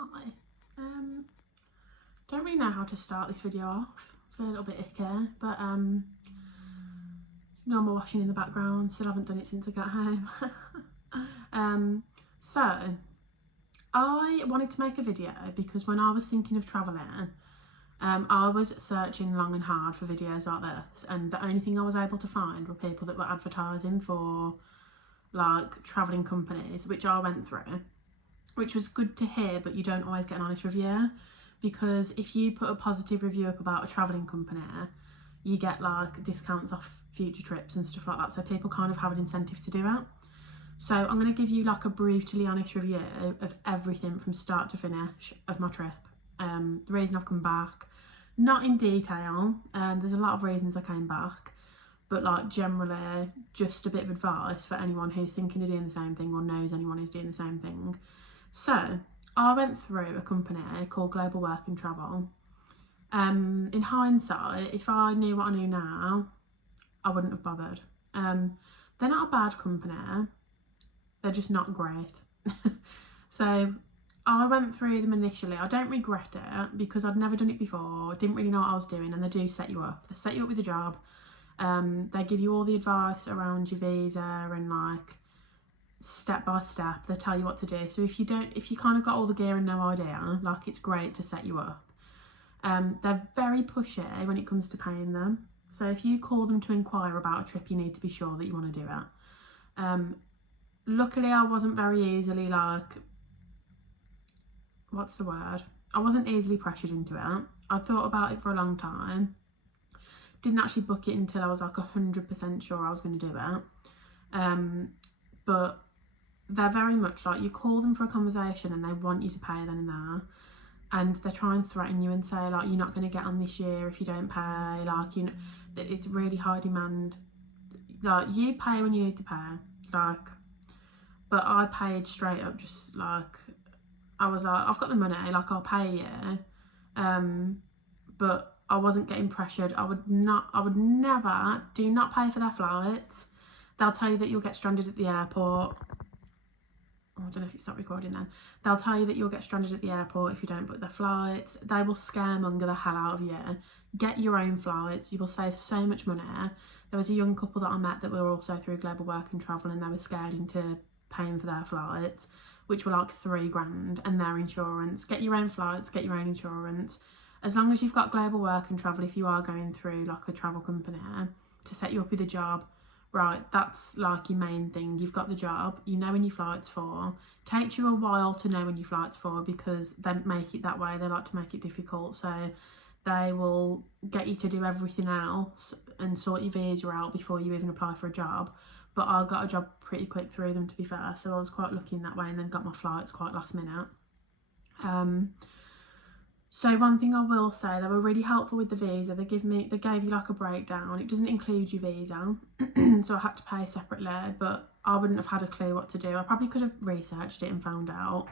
Hi. Don't really know how to start this video off. I feel a little bit icky, but normal washing in the background. Still haven't done it since I got home. So I wanted to make a video because when I was thinking of travelling, I was searching long and hard for videos like this, and the only thing I was able to find were people that were advertising for like travelling companies, which I went through, which was good to hear, but you don't always get an honest review, because if you put a positive review up about a travelling company, you get like discounts off future trips and stuff like that, so people kind of have an incentive to do it. So I'm going to give you like a brutally honest review of everything from start to finish of my trip, the reason I've come back, not in detail, there's a lot of reasons I came back, but like generally just a bit of advice for anyone who's thinking of doing the same thing or knows anyone who's doing the same thing. So I went through a company called Global Work and Travel. In hindsight, if I knew what I knew now, I wouldn't have bothered. They're not a bad company, they're just not great. So I went through them initially. I don't regret it because I'd never done it before, didn't really know what I was doing, and they do set you up. They set you up with a job. They give you all the advice around your visa and like step by step. They tell you what to do. So if you kind of got all the gear and no idea, like, it's great to set you up. They're very pushy when it comes to paying them. So if you call them to inquire about a trip, you need to be sure that you want to do it. Luckily I wasn't very easily like, what's the word? I wasn't easily pressured into it. I thought about it for a long time. Didn't actually book it until I was like 100% sure I was going to do it. But they're very much like, you call them for a conversation and they want you to pay then and there, and they try and threaten you and say like, you're not going to get on this year if you don't pay, like, you know, it's really high demand, like you pay when you need to pay, like. But I paid straight up, just like, I was like, I've got the money, like I'll pay you, but I wasn't getting pressured. I would never, do not pay for their flights. They'll tell you that you'll get stranded at the airport. Oh, I don't know if it's not recording then. They'll tell you that you'll get stranded at the airport if you don't book their flights. They will scaremonger the hell out of you. Get your own flights. You will save so much money. There was a young couple that I met that were also through Global Work and Travel, and they were scared into paying for their flights, which were like $3,000, and their insurance. Get your own flights, get your own insurance. As long as you've got Global Work and Travel, if you are going through like a travel company to set you up with a job, right, that's like your main thing. You've got the job, you know when your flight's for. Takes you a while to know when your flight's for because they make it that way. They like to make it difficult, so they will get you to do everything else and sort your visa out before you even apply for a job. But I got a job pretty quick through them, to be fair, so I was quite lucky in that way, and then got my flights quite last minute. So one thing I will say, they were really helpful with the visa. They gave you like a breakdown. It doesn't include your visa, so I had to pay separately, but I wouldn't have had a clue what to do. I probably could have researched it and found out,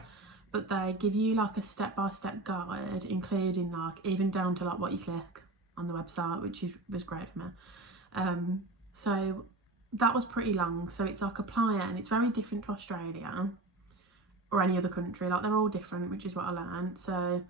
but they give you like a step-by-step guide, including like even down to like what you click on the website, which was great for me. So that was pretty long. So it's like apply it, and it's very different to Australia or any other country. Like, they're all different, which is what I learned. So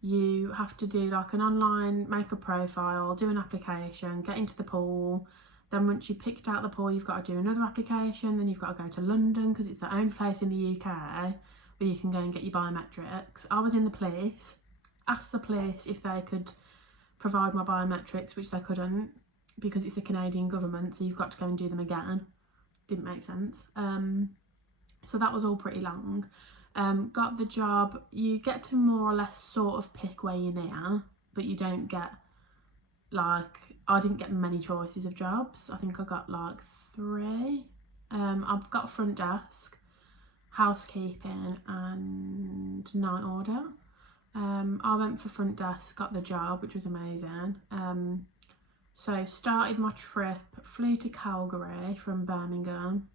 you have to do like an online, make a profile, do an application, get into the pool. Then once you picked out the pool, you've got to do another application. Then you've got to go to London because it's the only place in the UK where you can go and get your biometrics. I was in the police, asked the police if they could provide my biometrics, which they couldn't because it's the Canadian government, so you've got to go and do them again. Didn't make sense. So that was all pretty long. Got the job. You get to more or less sort of pick where you're near, but you don't get, like, I didn't get many choices of jobs. I think I got like 3. I've got front desk, housekeeping and night order. I went for front desk, got the job, which was amazing. So started my trip, flew to Calgary from Birmingham.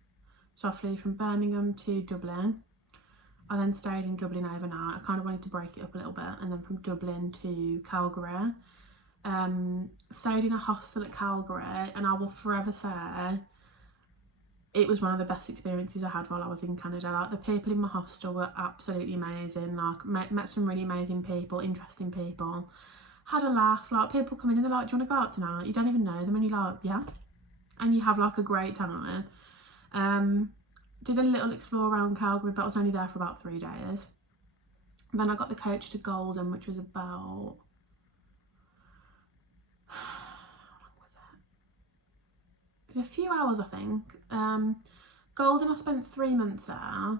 So I flew from Birmingham to Dublin. I then stayed in Dublin overnight. I kind of wanted to break it up a little bit, and then from Dublin to Calgary. Stayed in a hostel at Calgary, and I will forever say it was one of the best experiences I had while I was in Canada. Like, the people in my hostel were absolutely amazing. Like, met some really amazing people, interesting people. Had a laugh. Like, people come in and they're like, do you want to go out tonight? You don't even know them and you're like, yeah. And you have like a great time. Did a little explore around Calgary, but I was only there for about 3 days. Then I got the coach to Golden, which was about, how long was it? It was a few hours, I think. Golden, I spent 3 months there.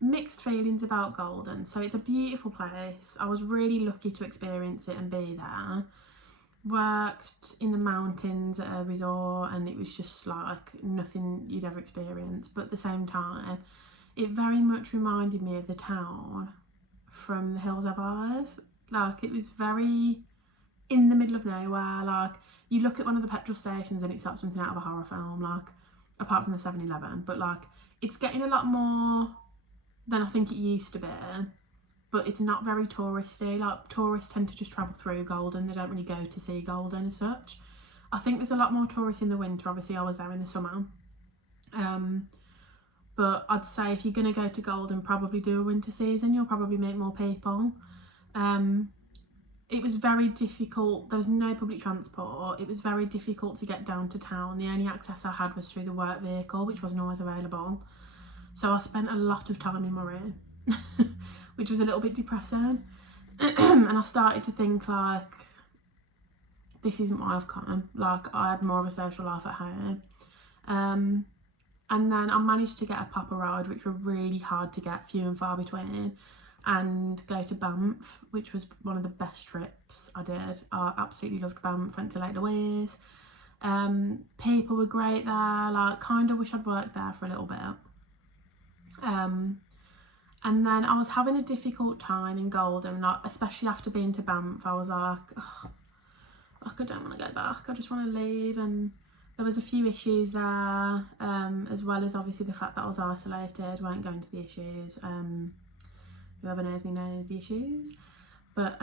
Mixed feelings about Golden. So it's a beautiful place. I was really lucky to experience it and be there. Worked in the mountains at a resort, and it was just like nothing you'd ever experienced, but at the same time it very much reminded me of the town from The Hills Have Eyes. Like, it was very in the middle of nowhere. Like, you look at one of the petrol stations and it's like something out of a horror film, like, apart from the 7-Eleven, but like, it's getting a lot more than I think it used to be. But it's not very touristy. Like, tourists tend to just travel through Golden. They don't really go to see Golden as such. I think there's a lot more tourists in the winter. Obviously, I was there in the summer. But I'd say if you're going to go to Golden, probably do a winter season. You'll probably meet more people. It was very difficult. There was no public transport. It was very difficult to get down to town. The only access I had was through the work vehicle, which wasn't always available. So I spent a lot of time in my room. Which was a little bit depressing. And I started to think, like, this isn't why I've come. Like, I had more of a social life at home. And then I managed to get a papa ride, which were really hard to get, few and far between, and go to Banff, which was one of the best trips I did. I absolutely loved Banff. Went to Lake Louise. People were great there. Like, kind of wish I'd worked there for a little bit. And then I was having a difficult time in Golden, like, especially after being to Banff. I was like, oh, I don't want to go back. I just want to leave. And there was a few issues there, as well as obviously the fact that I was isolated. Won't go into the issues. Whoever knows me knows the issues. But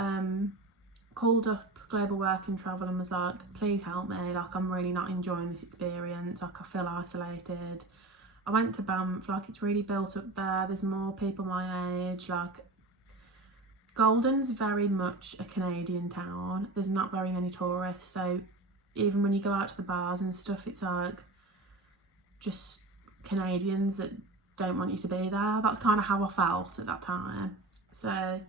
called up Global Work and Travel and was like, please help me. Like, I'm really not enjoying this experience. Like, I feel isolated. I went to Banff. Like, it's really built up there. There's more people my age. Like, Golden's very much a Canadian town. There's not very many tourists, so even when you go out to the bars and stuff, it's like just Canadians that don't want you to be there. That's kind of how I felt at that time. So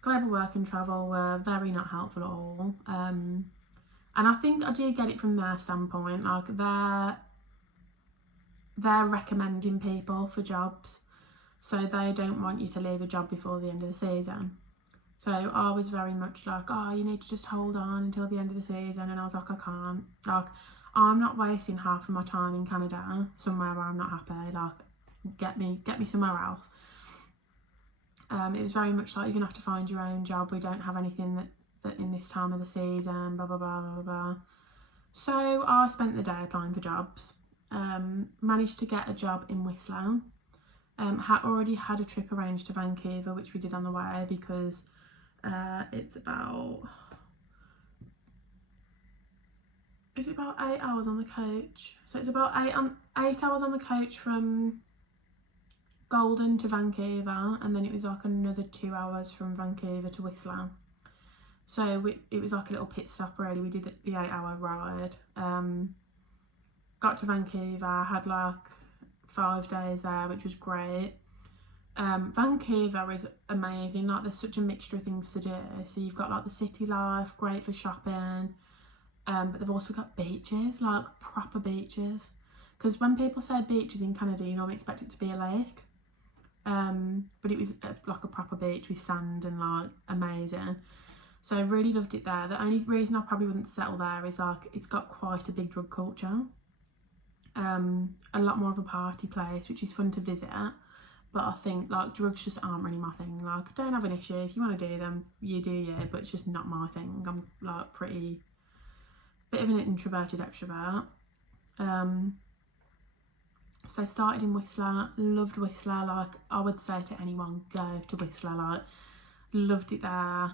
Global Work and Travel were very not helpful at all. And I think I do get it from their standpoint. Like, they're recommending people for jobs, so they don't want you to leave a job before the end of the season. So I was very much like, oh, you need to just hold on until the end of the season, and I was like, I can't. Like, I'm not wasting half of my time in Canada somewhere where I'm not happy. Like, get me somewhere else. It was very much like, you're gonna have to find your own job. We don't have anything that in this time of the season, blah blah blah blah blah. So I spent the day applying for jobs. Managed to get a job in Whistler. Had already had a trip arranged to Vancouver, which we did on the way, because it's about 8 hours on the coach. So it's about 8 hours on the coach from Golden to Vancouver, and then it was like another 2 hours from Vancouver to Whistler. So it was like a little pit stop really. We did the 8-hour ride. Got to Vancouver, had like 5 days there, which was great. Vancouver is amazing. Like, there's such a mixture of things to do. So you've got like the city life, great for shopping, but they've also got beaches, like proper beaches. Because when people say beaches in Canada, you normally expect it to be a lake, but it was like a proper beach with sand and like amazing. So I really loved it there. The only reason I probably wouldn't settle there is like it's got quite a big drug culture. A lot more of a party place, which is fun to visit, but I think like drugs just aren't really my thing. Like, I don't have an issue. If you want to do them, you do, yeah, but it's just not my thing. I'm like bit of an introverted extrovert. So I started in Whistler, loved Whistler. Like, I would say to anyone, go to Whistler. Like, loved it there.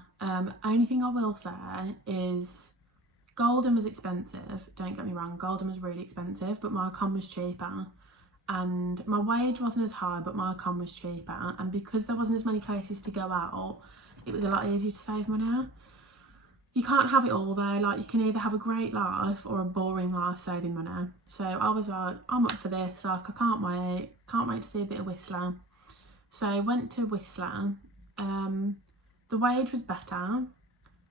Only thing I will say is Golden was expensive, don't get me wrong, Golden was really expensive, but my accom was cheaper. And my wage wasn't as high, but my accom was cheaper. And because there wasn't as many places to go out, it was a lot easier to save money. You can't have it all though, like you can either have a great life or a boring life saving money. So I was like, I'm up for this, like I can't wait to see a bit of Whistler. So I went to Whistler. The wage was better,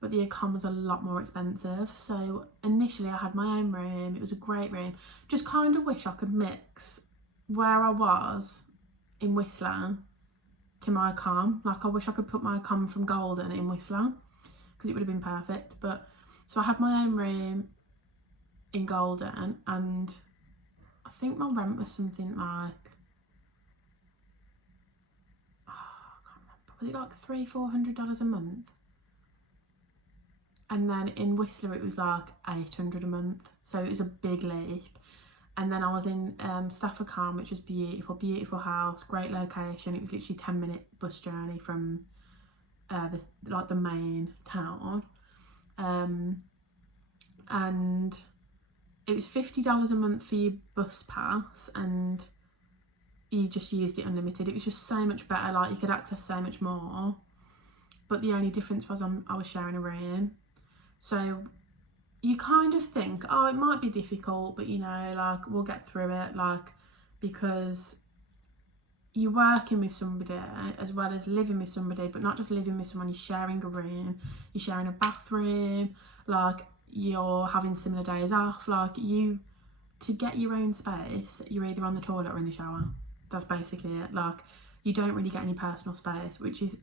but the accom was a lot more expensive. So initially I had my own room, it was a great room. Just kind of wish I could mix where I was in Whistler to my accom. Like I wish I could put my accom from Golden in Whistler, because it would have been perfect. But so I had my own room in Golden, and I think my rent was something like, I can't remember, was it like $300-400 a month? And then in Whistler it was like $800 a month, so it was a big leap. And then I was in Stafford, which was beautiful house, great location. It was literally 10-minute bus journey from the main town, and it was $50 a month for your bus pass, and you just used it unlimited. It was just so much better, like you could access so much more. But the only difference was I was sharing a room. So you kind of think, oh, it might be difficult, but you know, like we'll get through it, like, because you're working with somebody as well as living with somebody, but not just living with someone, you're sharing a room, you're sharing a bathroom, like you're having similar days off, like to get your own space, you're either on the toilet or in the shower. That's basically it. Like you don't really get any personal space, which is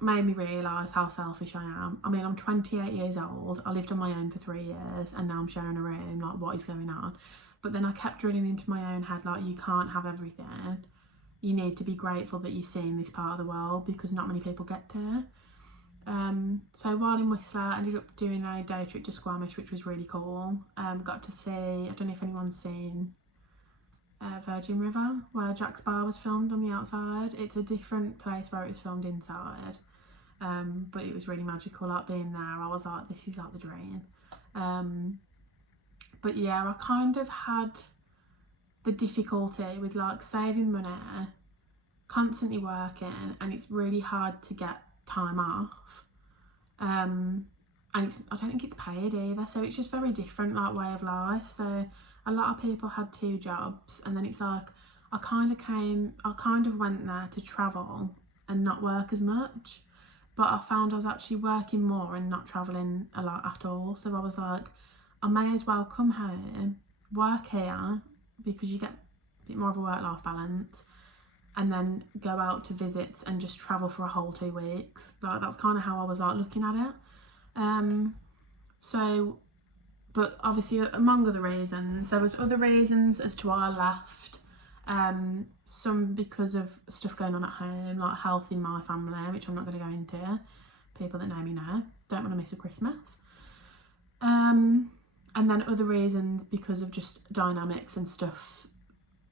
made me realise how selfish I am. I mean, I'm 28 years old, I lived on my own for 3 years, and now I'm sharing a room, like what is going on? But then I kept drilling into my own head, like you can't have everything. You need to be grateful that you're seeing this part of the world, because not many people get to. So while in Whistler, I ended up doing a day trip to Squamish, which was really cool. Got to see, I don't know if anyone's seen Virgin River, where Jack's Bar was filmed on the outside. It's a different place where it was filmed inside, but it was really magical, like being there. I was like, this is like the dream. But yeah, I kind of had the difficulty with like saving money, constantly working, and it's really hard to get time off. And I don't think it's paid either, so it's just very different, like way of life. So a lot of people had 2 jobs, and then it's like I kind of went there to travel and not work as much, but I found I was actually working more and not travelling a lot at all. So I was like, I may as well come home, work here, because you get a bit more of a work-life balance, and then go out to visits and just travel for a whole 2 weeks. Like that's kind of how I was like looking at it. So, but obviously among other reasons, there was other reasons as to why I left. Some because of stuff going on at home, like health in my family, which I'm not going to go into. People that know me know, don't want to miss a Christmas. And then other reasons because of just dynamics and stuff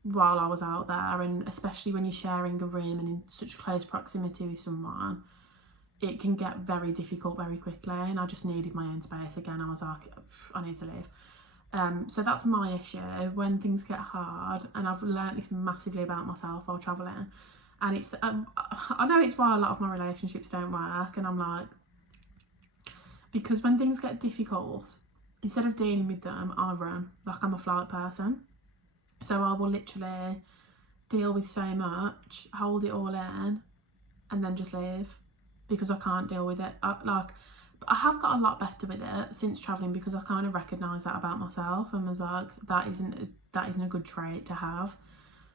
while I was out there, and especially when you're sharing a room and in such close proximity with someone, it can get very difficult very quickly, and I just needed my own space again. I was like, I need to leave. So that's my issue when things get hard, and I've learnt this massively about myself while travelling, and it's I know it's why a lot of my relationships don't work, and I'm like, because when things get difficult, instead of dealing with them, I run. Like I'm a flight person, so I will literally deal with so much, hold it all in, and then just leave, because I can't deal with it. I have got a lot better with it since travelling, because I kind of recognise that about myself and was like, that isn't a good trait to have.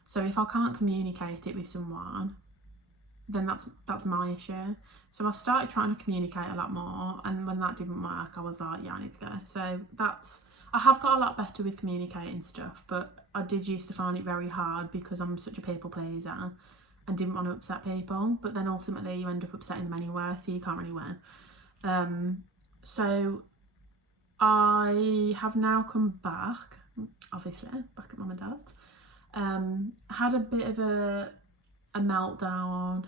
So if I can't communicate it with someone, then that's my issue. So I started trying to communicate a lot more, and when that didn't work, I was like, yeah, I need to go. So I have got a lot better with communicating stuff, but I did used to find it very hard because I'm such a people pleaser and didn't want to upset people, but then ultimately you end up upsetting them anyway, so you can't really win. So I have now come back, obviously, back at mum and dad's. Had a bit of a meltdown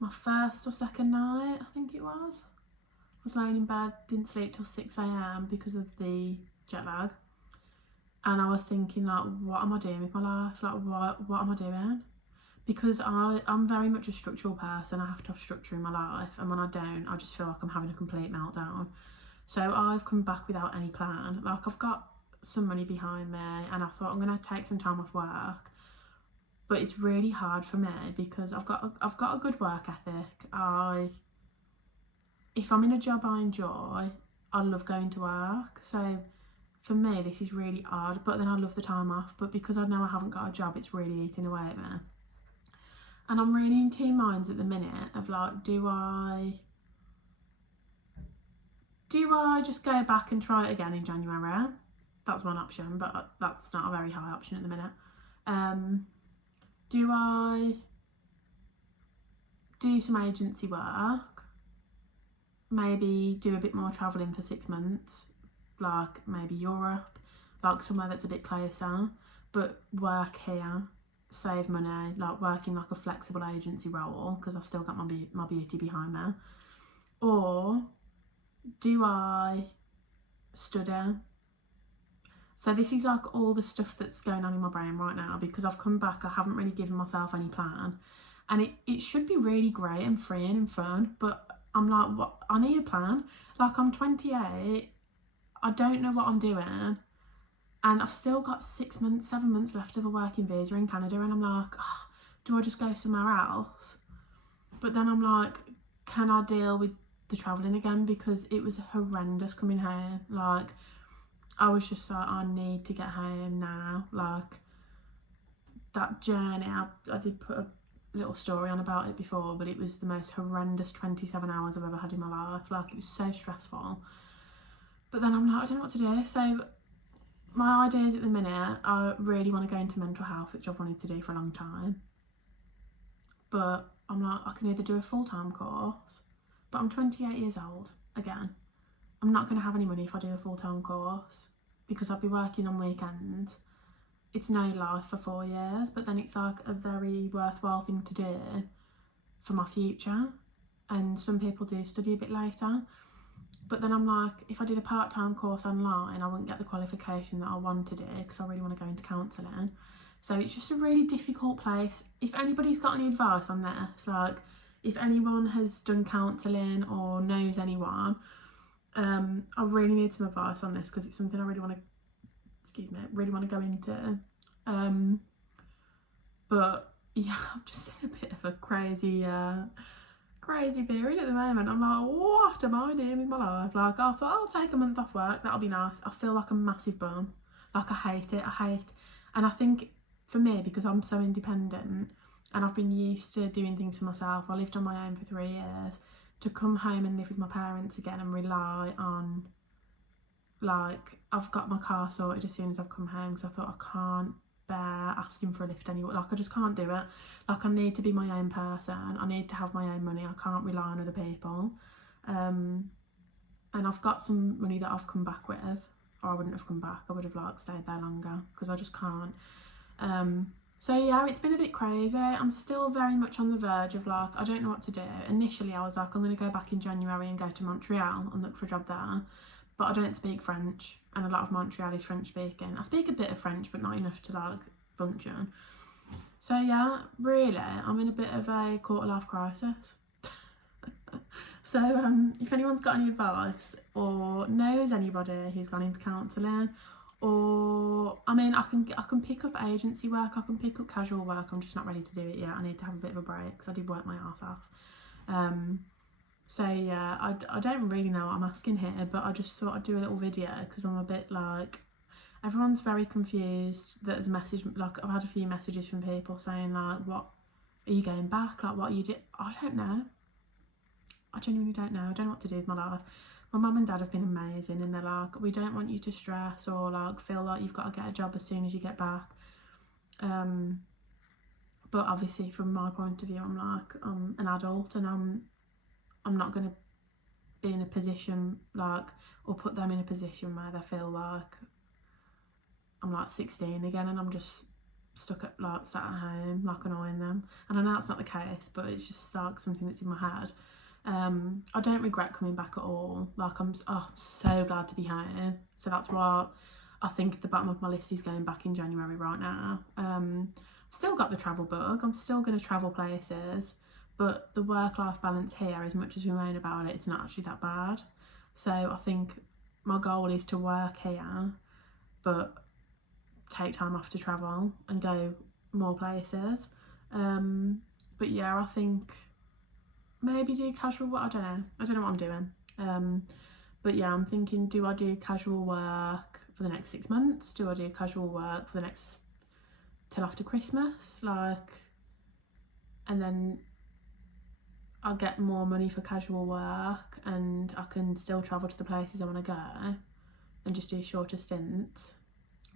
my first or second night, I think it was. was laying in bed, didn't sleep till 6 a.m. because of the jet lag. And I was thinking, like, what am I doing with my life? Like, what am I doing? Because I'm very much a structural person. I have to have structure in my life, and when I don't, I just feel like I'm having a complete meltdown. So I've come back without any plan. Like, I've got some money behind me, and I thought I'm gonna take some time off work. But it's really hard for me because I've got a good work ethic. If I'm in a job I enjoy, I love going to work. So for me, this is really hard. But then I love the time off. But because I know I haven't got a job, it's really eating away at me. And I'm really in two minds at the minute of like, do I just go back and try it again in January? That's one option, but that's not a very high option at the minute. Do I do some agency work? Maybe do a bit more travelling for 6 months, like maybe Europe, like somewhere that's a bit closer, but work here, save money, like working like a flexible agency role because I've still got my beauty behind me. Or do I study? So this is like all the stuff that's going on in my brain right now because I've come back, I haven't really given myself any plan, and it should be really great and freeing and fun, but I'm like, what? I need a plan. Like, I'm 28, I don't know what I'm doing, and I've still got 6 months, 7 months left of a working visa in Canada, and I'm like, oh, do I just go somewhere else? But then I'm like, can I deal with the travelling again? Because it was horrendous coming home. Like, I was just like, I need to get home now. Like, that journey, I did put a little story on about it before, but it was the most horrendous 27 hours I've ever had in my life. Like, it was so stressful. But then I'm like, I don't know what to do. So my ideas at the minute, I really want to go into mental health, which I've wanted to do for a long time. But I'm like, I can either do a full-time course, but I'm 28 years old again. I'm not going to have any money if I do a full-time course because I'll be working on weekends. It's no life for 4 years, but then it's like a very worthwhile thing to do for my future. And some people do study a bit later. But then I'm like, if I did a part-time course online, I wouldn't get the qualification that I want to do because I really want to go into counselling. So it's just a really difficult place. If anybody's got any advice on this, like if anyone has done counselling or knows anyone, I really need some advice on this because it's something I really want to go into. But yeah, I'm just in a bit of a crazy period at the moment. I'm like, what am I doing with my life? Like, I thought I'll take a month off work, that'll be nice. I feel like a massive bum. Like, I hate it. And I think for me, because I'm so independent and I've been used to doing things for myself, I lived on my own for 3 years, to come home and live with my parents again and rely on, like, I've got my car sorted as soon as I've come home because I thought I can't bear asking for a lift anymore. Like, I just can't do it. Like, I need to be my own person. I need to have my own money. I can't rely on other people. And I've got some money that I've come back with, or I wouldn't have come back. I would have like stayed there longer because I just can't. So yeah, it's been a bit crazy. I'm still very much on the verge of like, I don't know what to do. Initially I was like, I'm going to go back in January and go to Montreal and look for a job there, but I don't speak French and a lot of Montreal is French speaking. I speak a bit of French but not enough to like function. So yeah, really I'm in a bit of a quarter-life crisis. So if anyone's got any advice or knows anybody who's gone into counselling, or I mean, I can pick up agency work, I can pick up casual work. I'm just not ready to do it yet. I need to have a bit of a break because I did work my arse off. So yeah, I don't really know what I'm asking here, but I just thought I'd do a little video because I'm a bit like, everyone's very confused. There's a message, like I've had a few messages from people saying like, what are you going back, like what are you doing? I don't know. I genuinely don't know. I don't know what to do with my life. My mum and dad have been amazing and they're like, we don't want you to stress or like feel like you've got to get a job as soon as you get back. But obviously from my point of view, I'm like, I'm an adult and I'm not going to be in a position like, or put them in a position where they feel like I'm like 16 again and I'm just stuck at like sat at home like annoying them. And I know that's not the case, but it's just like something that's in my head. I don't regret coming back at all. Like, I'm so glad to be here. So that's why I think at the bottom of my list is going back in January right now. Still got the travel bug. I'm still going to travel places, but the work-life balance here, as much as we moan about it, it's not actually that bad. So I think my goal is to work here, but take time off to travel and go more places. But yeah, I think maybe do casual work. I don't know what I'm doing. But yeah, I'm thinking, do I do casual work for the next 6 months? Do I do casual work for the next till after Christmas? Like, and then I'll get more money for casual work and I can still travel to the places I want to go and just do shorter stints.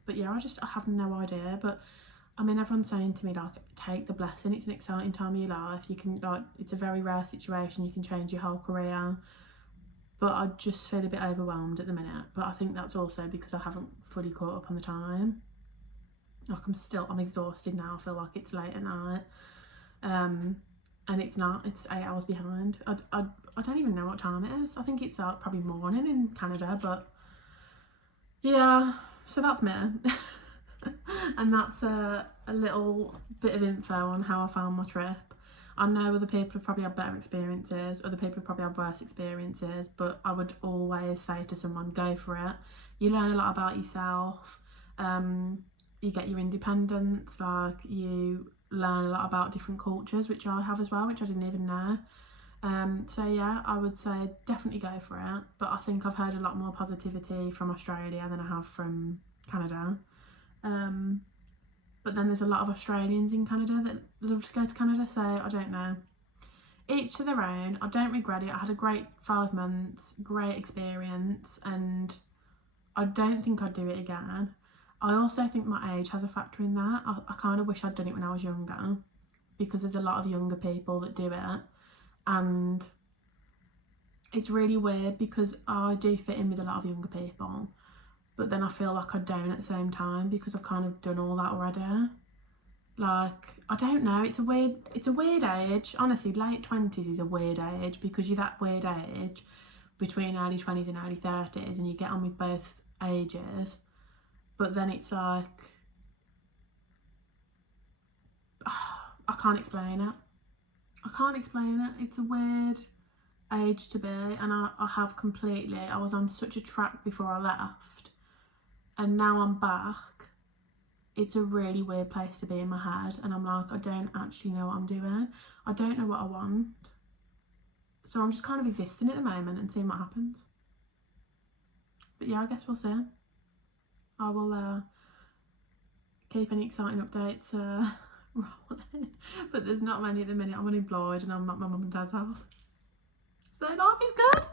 But yeah, I have no idea. But I mean, everyone's saying to me, like, take the blessing. It's an exciting time of your life. You can, like, it's a very rare situation. You can change your whole career. But I just feel a bit overwhelmed at the minute. But I think that's also because I haven't fully caught up on the time. Like, I'm exhausted now. I feel like it's late at night. And it's not, it's 8 hours behind. I don't even know what time it is. I think it's like probably morning in Canada, but yeah, so that's me. And that's a little bit of info on how I found my trip. I know other people have probably had better experiences, other people have probably had worse experiences, but I would always say to someone, go for it. You learn a lot about yourself, you get your independence, like, you learn a lot about different cultures, which I have as well, which I didn't even know. So yeah, I would say definitely go for it, but I think I've heard a lot more positivity from Australia than I have from Canada. But then there's a lot of Australians in Canada that love to go to Canada, so I don't know. Each to their own. I don't regret it. I had a great 5 months, great experience, and I don't think I'd do it again. I also think my age has a factor in that. I kind of wish I'd done it when I was younger, because there's a lot of younger people that do it, and it's really weird because I do fit in with a lot of younger people, but then I feel like I don't at the same time because I've kind of done all that already. Like, I don't know, it's a weird age. Honestly, late 20s is a weird age because you're that weird age between early 20s and early 30s and you get on with both ages. But then it's like, I can't explain it. It's a weird age to be, and I have completely, I was on such a track before I left, and now I'm back. It's a really weird place to be in my head, and I'm like, I don't actually know what I'm doing. I don't know what I want. So I'm just kind of existing at the moment and seeing what happens. But yeah, I guess we'll see. I will keep any exciting updates rolling. But there's not many at the minute. I'm unemployed and I'm at my mum and dad's house. So life is good.